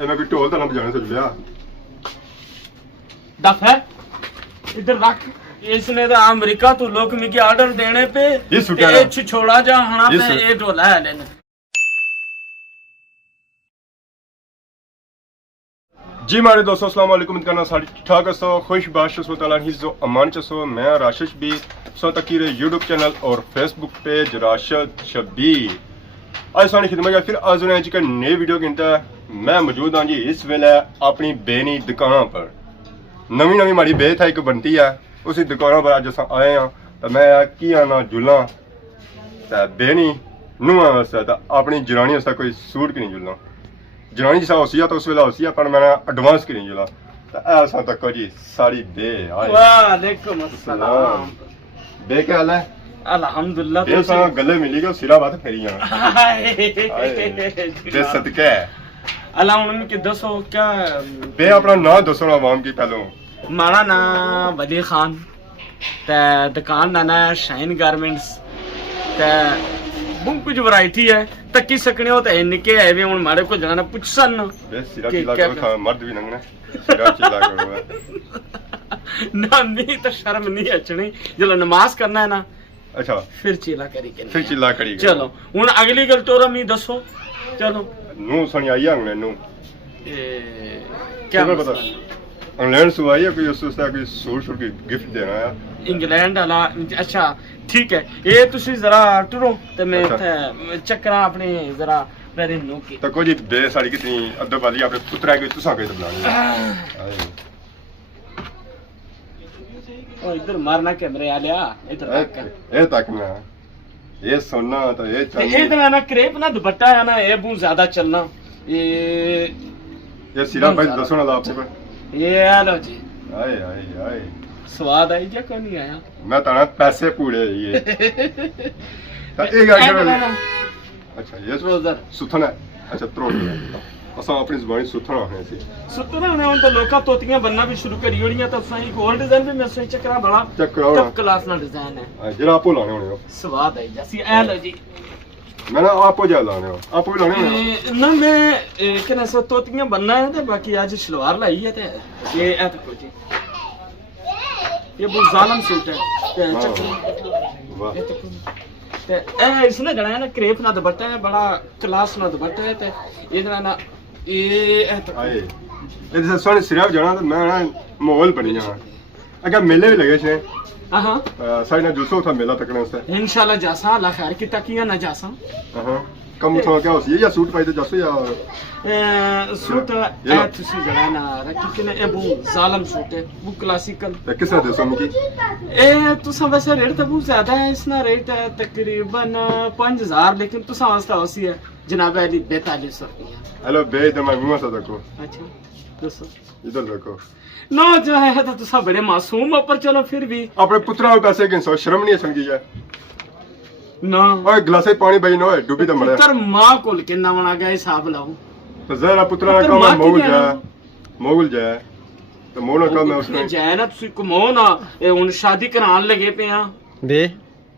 मैं कोई ढोल ताला बजाने सोच लिया। दफ है इधर रख। इसने तो अमेरिका तो लोग में के ऑर्डर देने पे ये छोड़ा जा हना पे ये ढोला है लेने। जी मारे दोस्तों अस्सलाम वालेकुम करना सारी ठीक ठाक सो खुश बाश सो ताला हिज़्ज़ो अमान सो मैं राशिद भी सो तकीरे यूट्यूब चैनल और फेसबुक पेज राशिद शबीर आज सारी खिदमत फिर आज ने जी का नई वीडियो गिनता मैं मौजूद हाँ जी इस वेले अपनी बेनी दुकान पर नवी नवी माड़ी बे था एक बनती है उसी दुकान पर अज अस आए हैं तो मैं की आना जुला तो बेनी नुआ वास्ते तो अपनी जनानी वास्ते कोई सूट की नहीं जुलना जनानी जिसा होसिया तो उस वेला होसिया पर मैंने एडवांस की नहीं जुला तो ऐसा तक जी सारी बे वालेकुम अस्सलाम बे क्या हाल है अल्हम्दुलिल्लाह ये सा गले मिली गयो सिरा बात फेरी दे सदके अल्लाह उनके दसो क्या बे अपना नाम दसो ना आवाम की पहलो मारा ना वली खान ते दुकान ना ना शाइन गारमेंट्स ते बहुत कुछ वैरायटी है तकी सकने हो तो निके है वे हुन मारे को जाना पुछसन बे सिरा चिल्ला कर मर्द भी नंगने सिरा चिल्ला कर ना नहीं तो शर्म नहीं अचनी जब नमाज करना है ना अच्छा फिर चिल्ला करी चलो हुन अगली गल तोरा मी दसो चलो नू सुनी आई अंगले नू क्या पता इंग्लैंड से आई है कोई उससे कोई सूट की गिफ्ट देना है इंग्लैंड वाला अच्छा ठीक है ये तुसी जरा टुरो ते मैं चक्करा अपने जरा मेरे नो की तो कोई बे सारी कितनी अद्दो वाली अपने पुत्रा के तुसा के बुलानी ओ इधर मारना कैमरे आ लिया इधर ए तक ना ये सोना तो ये चाहिए ये तो ना क्रेप ना दुपट्टा है ना ये बहुत ज्यादा चलना ये सिरा भाई दसो ना आपको पर ये आलो जी आए आए आए स्वाद आई क्या को नहीं आया मैं ताना पैसे पूरे ये तो एक आगे अच्छा ये ट्रोजर सुथना अच्छा ट्रोजर असा अपनी जुबानी सुथना है सी सुथना ने उन तो लोका तोतियां बनना भी शुरू करी होड़ियां तो सही गोल्ड डिजाइन भी मैं सही चक्रा बड़ा टॉप क्लास ना डिजाइन है जरा आपो लाने होने स्वाद आई जैसी ए लो जी मैंने आपो जा लाने हो आपो भी लाने हो ना मैं कने सो तोतियां बनना है ते बाकी आज सलवार लाई है ते ये ए तक जी ये बहुत जालिम सूट है वाह ते ए इसने जड़ा है ना क्रेप ना दुपट्टा है बड़ा क्लास ना दुपट्टा है ते इधर ना ये तो आए इधर सोने सिर्फ जाना तो मैं ना माहौल बनी जाना अगर मेले भी लगे छे हां साइड ना जुलसो था मेला तकने से इंशाल्लाह जासा अल्लाह खैर की तकिया ना जासा हां कम थोड़ा क्या होसी या सूट पाई तो जासो या सूट ए तुसी जड़ा ना रखी के ए बु जालिम सूट है वो क्लासिकल किस तरह दसो मुकी ए तुसा वैसे रेट तो बहुत ज्यादा है इसना रेट है तकरीबन 5000 लेकिन तुसा वास्ता होसी है जनाब अली 4200 रुपया हेलो बे तो मैं मुंह से देखो अच्छा दसो इधर देखो ना जो है तो तुसा बड़े मासूम पर चलो फिर भी अपने पुत्रा को पैसे के शर्म नहीं समझी है ना ओए गिलासे पानी भाई नो डूबी तो मरे पुत्र मां को के ना बना गया हिसाब लाओ तो जरा पुत्रा का मोगल जाए तो मोना का मैं उसने जाए ना तुसी कमो ना ए हुन शादी करान लगे पे हां बे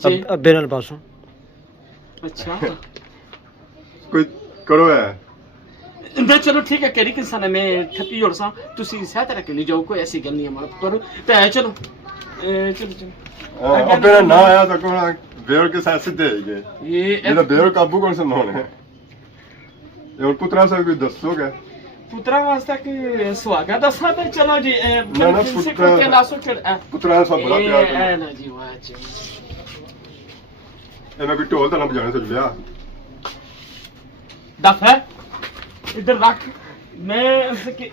अब बेनल पासों अच्छा कोई करो है मैं चलो ठीक है करी किसान में ठप्पी और सा तुसी साथ रख नहीं जाओ कोई ऐसी गल नहीं हमारा करो तो चलो चलो अब मेरा ना आया तो कौन बेर के साथ सीधे ये बेर काबू कौन से मोहन है ये और पुत्रा से कोई दसोगे पुत्रा वास्ते की स्वागत दसा पे चलो जी ना पुत्रा के लासो चढ़ पुत्रा सब बड़ा प्यार है ना जी वाह जी ए मैं कोई ढोल ताला बजाने सोच लिया दफ है इधर रख मैं उससे की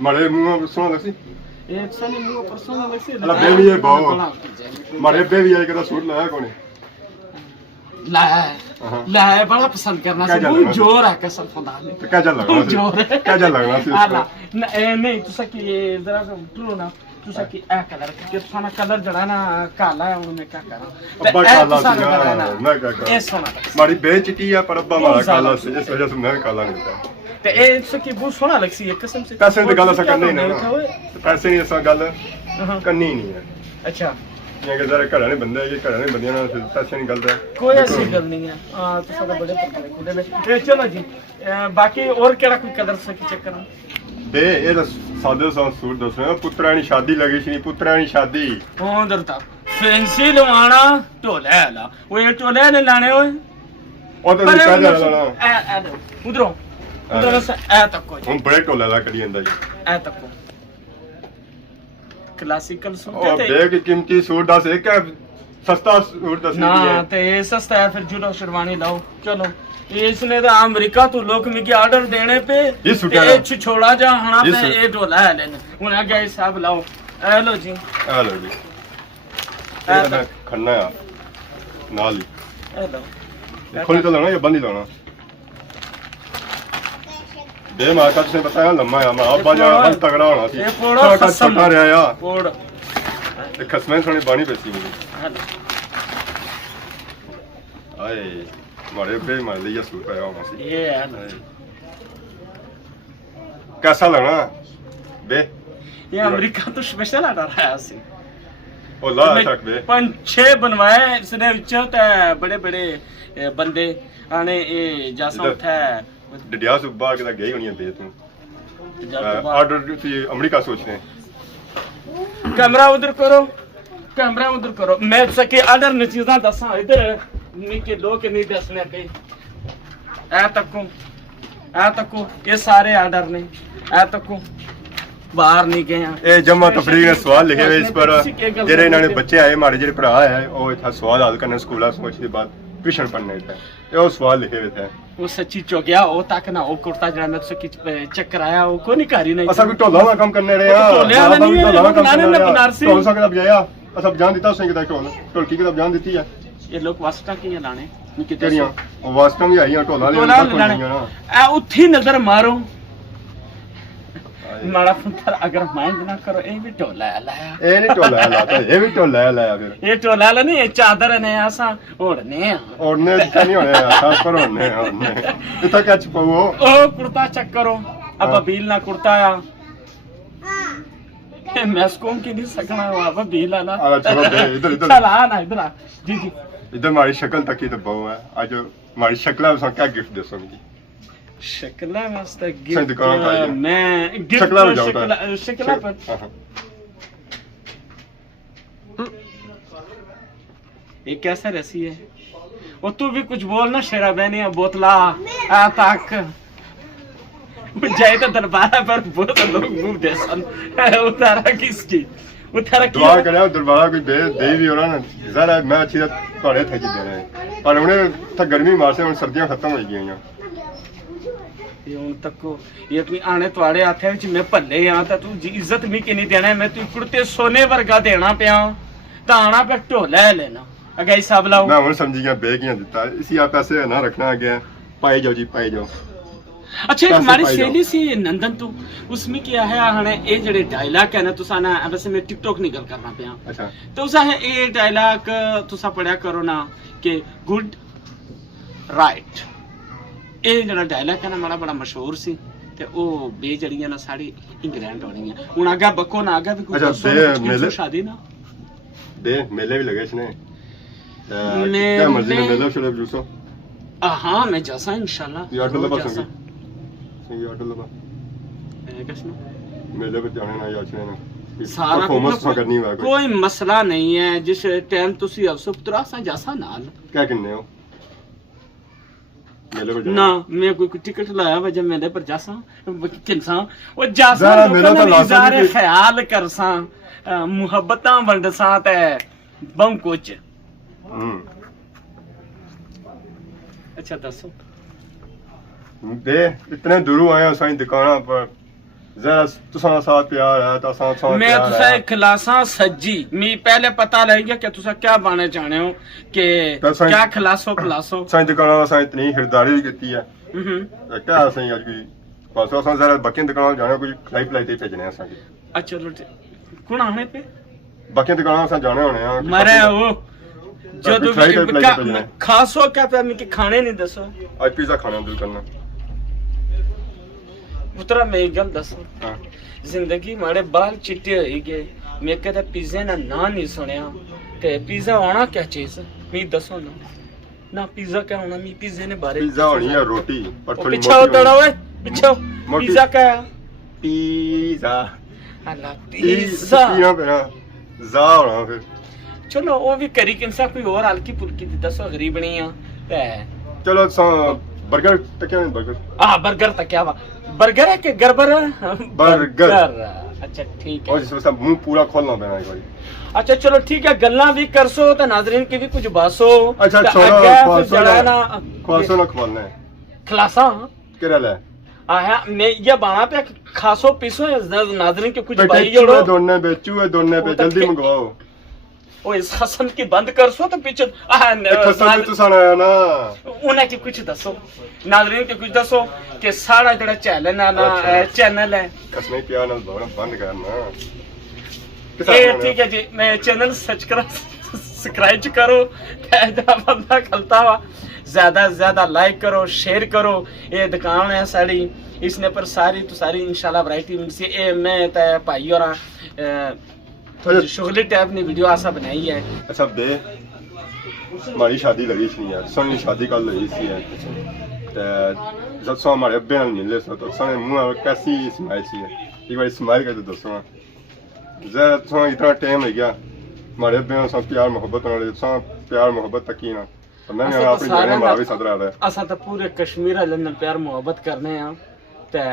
मारे मुंह सुना लसी ये सनी मुंह पर सुना लसी अला बेबी ये बाओ मारे बेबी आई का सूट लाया कोने ला बड़ा पसंद करना से बहुत जोर है कसम खुदा ने तो क्या चल लगा जोर है क्या चल लगा अला नहीं तुसा की जरा ट्रू ना तुसा की ए कलर के साना कलर जड़ा ना काला है उनमें क्या करा अब्बा काला ना मैं क्या करा ये सोना मारी बेचिटी है पर अब्बा मारा काला से इस वजह से मैं काला नहीं होता ते ए सकी बहुत सोना लगसी है कसम से पैसे की गल ऐसा करनी नहीं पैसे नहीं ऐसा गल करनी नहीं है अच्छा ਜਾਂ ਕਿ ਸਾਰੇ ਘਰਾਂ ਦੇ ਬੰਦੇ ਹੈਗੇ, ਘਰਾਂ ਦੇ ਬੰਦਿਆਂ ਨਾਲ ਪੈਸੇ ਨਹੀਂ ਗਲਦਾ ਕੋਈ ਐਸੀ ਗੱਲ ਨਹੀਂ ਹੈ ਹਾਂ ਤੁਸੀਂ ਸਾਡੇ ਬੜੇ ਪੱਕੇ ਖੁੱਲੇ ਨੇ ਇਹ ਚਲੋ ਜੀ ਬਾਕੀ ਹੋਰ ਕਿਹੜਾ ਕੋਈ ਕਲਰ ਸਕੀ ਚੱਕਰ ਬੇ ਇਹ ਤਾਂ ਸਾਦੇ ਸੂਟ ਦੱਸੋ ਪੁੱਤਰਾਂ ਦੀ ਸ਼ਾਦੀ ਲੱਗੀ ਸੀ ਪੁੱਤਰਾਂ ਦੀ ਸ਼ਾਦੀ ਉਧਰ ਤੱਕ ਫੈਂਸੀ ਲਵਾਣਾ ਢੋਲੇ ਲਾ ਉਹ ਇਹ ਢੋਲੇ ਨੇ ਲਾਣੇ ਓਏ ਉਹ ਤਾਂ ਨਹੀਂ ਕਾਜਾ ਲਾਣਾ ਐ ਉਧਰੋਂ ਐ ਤੱਕ ਹੁਣ ਬੜੇ ਢੋਲੇ ਲਾ ਕਰੀ ਜਾਂਦਾ ਜੀ ਐ ਤੱਕ ਕਲਾਸਿਕਲ ਸੂਟ ਉਹ ਬੇ ਕੀ ਕੀਮਤੀ ਸੂਟ ਦੱਸ ਇੱਕ ਸਸਤਾ ਸੂਟ ਦੱਸ ਨਾ ਤੇ ਇਹ ਸਸਤਾ ਹੈ ਫਿਰ ਜੁੜਾ ਸ਼ੇਰਵਾਨੀ ਲਾਓ ਚਲੋ इसने तो अमेरिका तो लोग मिकी ऑर्डर देने पे ये छोड़ा जा हना पे ये ढोला है लेने उन आगे हिसाब लाओ ए लो जी ये मैं खन्ना है नाल ही ए लो खोल तो लाना या बंद ही लाना दे मार का तुझे बताया लम्मा है मैं अब जा बंद तगड़ा होना थी ये पोड़ा खसम रहा या पोड़ ये खसमें थोड़ी बानी पैसी मुझे आए मारे बे मार लिया सूट पाया हुआ सी ये है कैसा लगना बे ये अमेरिका तो स्पेशल ऑर्डर है ऐसे ओ ला तक बे 5-6 बनवाए इसने विचों ते बड़े बड़े बंदे आने ये जैसा उठा डडिया सुबह के गई होनी है बे तू ऑर्डर थी अमेरिका सोचते हैं कैमरा उधर करो मैं सके ऑर्डर ने चीज़ां दसा इधर निके लोग नहीं दसने पे ए तको ये सारे ऑर्डर ने ए तको बाहर नहीं गए हैं ਇਹ ਜਮਾ ਤਫਰੀਕ ਨੇ ਸਵਾਲ ਲਿਖੇ ਹੋਏ ਇਸ ਪਰ ਜਿਹੜੇ ਇਹਨਾਂ ਨੇ ਬੱਚੇ ਆਏ ਮਾਰੇ ਜਿਹੜੇ ਭਰਾ ਆਏ ਉਹ ਇੱਥੇ ਸਵਾਲ ਹੱਲ ਕਰਨੇ ਸਕੂਲਾਂ ਸਮਝ ਦੇ ਬਾਅਦ ट्यूशन पढ़ने थे ये वो सवाल लिखे हुए थे वो सच्ची चो गया वो तक ना वो कुर्ता जरा मैं सकी चक्कर आया वो को नहीं करी नहीं असा भी टोला में काम करने रहे हैं टोले वाला नहीं है वो बनाने में बनारसी टोल सा किताब जाया असा जान देता उसने किताब टोल की किताब जान देती है ये लोग वास्ता की लाने कितनियां वो वास्ता में आई टोला ले ना ए उठी नजर मारो माड़ा फुंतर अगर माइंड ना करो ये भी टोला लाया ये नहीं टोला लाता ये भी टोला लाया फिर ये टोला ला नहीं ये चादर ने ऐसा ओढ़ने नहीं होने खास पर ओढ़ने इतना क्या छुपाओ ओ कुर्ता चेक करो अब बील ना कुर्ता आया ये मैस्कोम की नहीं सकना अब बील आला इधर चल आ ना इधर आ जी जी इधर हमारी शक्ल तक ही तो बहु है आज हमारी शक्ल है क्या गिफ्ट दे सकती शक्ला मस्त गिफ्ट मैं गिफ्ट शक्ला पर ये कैसा रसी है वो तू भी कुछ बोल ना शेरा बहनी बोतला आ तक जाए तो दरबार पर बहुत लोग मुंह दे सन उतारा किसकी उतारा दुआ करे दरबार कोई दे भी हो ना जरा मैं अच्छी थोड़े थे जी देने पर उन्हें था गर्मी मार से सर्दियां खत्म हो गई हैं ਹੁਣ ਤੱਕ ਇਹ ਤੂੰ ਆਣੇ ਤੁਹਾਡੇ ਹੱਥਾਂ ਵਿੱਚ ਮੈਂ ਭੱਲੇ ਆ ਤਾਂ ਤੂੰ ਇੱਜ਼ਤ ਵੀ ਕਿੰਨੀ ਦੇਣਾ ਮੈਂ ਤੂੰ ਕੁੜਤੇ ਸੋਨੇ ਵਰਗਾ ਦੇਣਾ ਪਿਆ ਤਾਂ ਆਣਾ पे ਢੋਲਾ ਲੈਣਾ अगे हिसाब लाओ मैं ਹੁਣ समझ गया बे किया देता इसी आप पैसे ना रखना आ गया पाए जाओ जी पाए जाओ अच्छा एक हमारी सहेली सी नंदन तो उसमें क्या है हने ये जड़े डायलॉग है ना तुसा ना वैसे मैं टिकटॉक निकल करना पिया अच्छा तो उसा है ये डायलॉग तुसा पढ़या करो ना कि गुड राइट ਇਹ ਜਿਹੜਾ ਡਾਇਲੌਗ ਹੈ ਨਾ ਬੜਾ ਮਸ਼ਹੂਰ ਸੀ ਤੇ ਉਹ ਬੇ ਜੜੀਆਂ ਨਾ ਸਾਡੀ ਇੰਗਲੈਂਡ ਹੋਣੀ ਹੈ ਹੁਣ ਆਗਾ ਬੱਕੋ ਨਾ ਆਗਾ ਵੀ ਕੋਈ ਸ਼ਾਦੀ ਨਾ ਦੇ ਮੇਲੇ ਵੀ ਲਗੇ ਇਸਨੇ क्या मर्जी ने मेला शुरू जूसो हाँ मैं जैसा इंशाल्लाह ये ऑटो लबा संगी ये ऑटो लबा किसने मेले पे जाने ना याचने ना सारा कोई मसला नहीं है जिस टाइम तुसी अवसर पुत्रा सा जैसा नाल क्या करने हो ना मैं कोई टिकट लाया वजह मेले पर जासा किनसा वो जासा मेला तो नज़ारे ख्याल करसा मुहब्बतां वंडसा ते बम कुछ अच्छा दसो दे इतने दूरों आए असां दुकाना पर जरा तुसा साथ प्यार है तो साथ साथ मैं तुसा खिलासा सज्जी मी पहले पता लग गया कि तुसा क्या बाने चाहने हो कि क्या खिलासो खिलासो साईं दुकाना असां इतनी खरीदारी भी की है क्या असां आज कोई पास असां जरा बकियां दुकाना जाने कोई खलाई पलाई ते भेजने असां अच्छा चलो कौन आने पे बकियां दुकाना असां जाने होने हैं मरे वो जो तो खासो क्या पे मैं खाने नहीं दसो आज पिज्जा खाना दिल करना पुत्रा मैं एक गल दस जिंदगी मारे बाल चिट्टे हो गए मैं कदे पिज्जे ना ना नहीं सुनिया ते पिज्जा होना क्या चीज मी दसो ना पिज्जा क्या होना मी पिज्जे ने बारे पिज्जा होनी है रोटी पर थोड़ी पीछे उतरा ओए पीछे पिज्जा क्या है पिज्जा अल्लाह पिज्जा पीना पेना जा होना फिर चलो वो भी करी किनसा कोई और हल्की फुल्की दी दसो गरीबनी आ ते चलो बर्गर तक क्या नहीं बर्गर बर्गर तक क्या बर्गर है कि गरबर बर्गर अच्छा ठीक है और जिसमें सब मुंह पूरा खोलना पैना एक बारी अच्छा चलो ठीक है गल्ला भी करसो तो नाजरीन की भी कुछ बासो अच्छा ते छोड़ो अग्गे फिर ख्वासो जड़ाना ना खोलना है खलासा क्या ले आया मैं ये बाणा पे खासो पीसो नाजरीन के कुछ भाई बेचू जोड़ो है दोनों बेचू है दोनों पे जल्दी मंगवाओ ओ इस हसन की बंद करसो तो पीछे खसन तो साना है ना उन्हें की कुछ दसो नाजरीन के कुछ दसो कि सारा जड़ा चैनल है ना चैनल है कसमें प्यार नाल बंद करना ये ठीक है जी मैं चैनल सब्सक्राइब करो जड़ा बंदा खलता हुआ ज्यादा से ज्यादा लाइक करो शेयर करो ये दुकान है साड़ी इसने पर सारी तो सारी इंशाल्लाह वैरायटी मिलती है मैं तय भाई और थोड़ी शुगली टाइप ने वीडियो आसा बनाई है अच्छा बे हमारी शादी लगी थी यार सोनी शादी कल लगी थी यार जब सो हमारे अब्बे नाल मिले सो तो सोने मुंह और कैसी स्माइल थी एक बार स्माइल कर दो सो जरा सो इतना टाइम लग गया हमारे अब्बे नाल सो प्यार मोहब्बत नाल सो प्यार मोहब्बत तक ही ना तो मैं अपनी जान मां भी सद रहा है असा तो पूरे कश्मीर वाले ने प्यार मोहब्बत करने हैं ते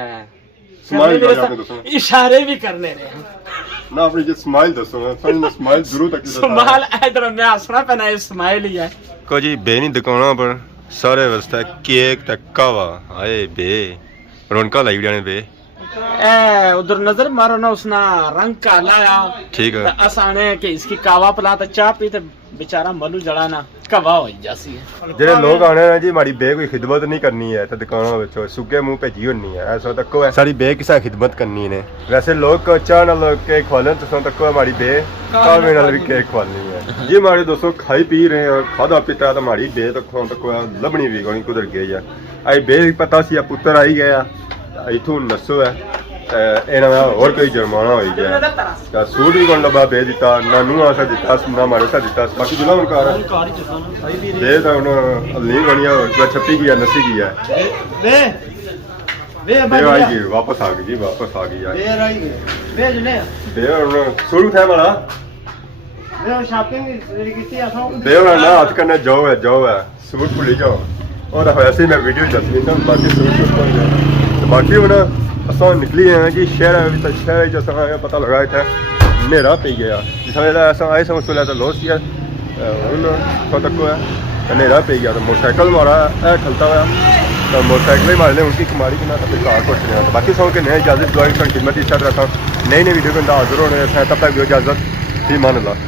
स्माइल कर इशारे भी करने रहे ना अपनी जो स्माइल दसो ना समझ में स्माइल जरूर तक स्माइल इधर मैं हंसना पैना है स्माइल ही है को जी बेनी दुकाना पर सारे वास्ते केक तक कावा आए बे रौनका लाई ने बे ए उधर नजर मारो ना उसना रंग काला या ठीक है असाने कि इसकी कावा पिला तो चाह पी तो बेचारा मलू जड़ा ना कवा हो जासी है ਜਿਹੜੇ ਲੋਕ ਆਣੇ ਨੇ ਜੀ ਮਾੜੀ ਬੇ ਕੋਈ ਖਿਦਮਤ ਨਹੀਂ ਕਰਨੀ ਹੈ ਤੇ ਦੁਕਾਨਾਂ ਵਿੱਚੋਂ ਸੁੱਕੇ ਮੂੰਹ ਭੇਜੀ ਹੋਣੀ ਹੈ ਐਸਾ ਤੱਕੋ ਹੈ ਸਾਡੀ ਬੇ ਕਿਸੇ ਖਿਦਮਤ ਕਰਨੀ ਨੇ ਵੈਸੇ ਲੋਕ ਚਾਹ ਨਾਲ ਕੇ ਖਵਾਲਣ ਤੋਂ ਤੱਕੋ ਮਾੜੀ ਬੇ ਕਾਵੇ ਨਾਲ ਵੀ ਕੇ ਖਵਾਲਣੀ ਹੈ ਜੀ ਮਾੜੇ ਦੋਸਤੋ ਖਾਈ ਪੀ ਰਹੇ ਆ ਖਾਦਾ ਪੀਤਾ ਤਾਂ ਮਾੜੀ ਬੇ ਤੱਕੋਂ ਤੱਕੋ ਲੱਭਣੀ ਵੀ ਕੋਈ ਕੁਦਰ ਗਈ ਆ ਆਈ ਬੇ ਪਤਾ ਸੀ ਆ ਪੁੱਤਰ ਆਈ ਗਿਆ ਇਥੋਂ ਨਸੋ ਹੈ ਇਹਨਾਂ ਦਾ ਹੋਰ ਕੋਈ ਜੁਰਮਾਨਾ ਹੋਈ ਗਿਆ ਤਾਂ ਸੂਟ ਵੀ ਕੋਣ ਲੱਭਾ ਬੇ ਦਿੱਤਾ ਨਾ ਨੂੰ ਆਸਾ ਦਿੱਤਾ ਨਾ ਮਾਰੇ ਸਾ ਦਿੱਤਾ ਬਾਕੀ ਜੁਲਾ ਮਨਕਾਰ ਬੇ ਤਾਂ ਹੁਣ ਅਲੀ ਬਣਿਆ ਛੱਪੀ ਗਿਆ ਨਸੀ ਗਿਆ वे वे ਬੇ ਆਈ ਗਈ ਵਾਪਸ ਆ ਗਈ ਜੀ ਵਾਪਸ ਆ ਗਈ ਯਾਰ वे रही वे जने ਬੇ ਹੁਣ ਸੂਟ ਹੈ ਮਾਰਾ वे शॉपिंग की असा ਬੇ ਹੁਣ ਨਾ ਹੱਥ ਕਰਨਾ ਜਾਓ ਹੈ ਸੂਟ ਭੁੱਲੀ ਜਾਓ ਉਹਦਾ ਵੈਸੇ ਹੀ ਮੈਂ ਵੀਡੀਓ ਦੱਸਣੀ ਤਾਂ ਬਾਕੀ ਸੂਟ ਤੇ ਬਾਕੀ ਹੁਣ असा निकली हैं जी शहर शहर जैसा पता लगा इतना हनेरा पी गया जिस ऐसा आए समझ तो लॉस किया हूँ तक है हनेरा पी गया तो मोटरसाइकिल मारा है खलता हुआ तो मोटरसाइकिल ही मारने उनकी कुमारी के ना तो कार कुछ नहीं तो बाकी सौ के नए इजाजत दुआई खिदमत इस तरह नई नई वीडियो के अंदर हाजिर होने तब तक इजाजत ही मान ला।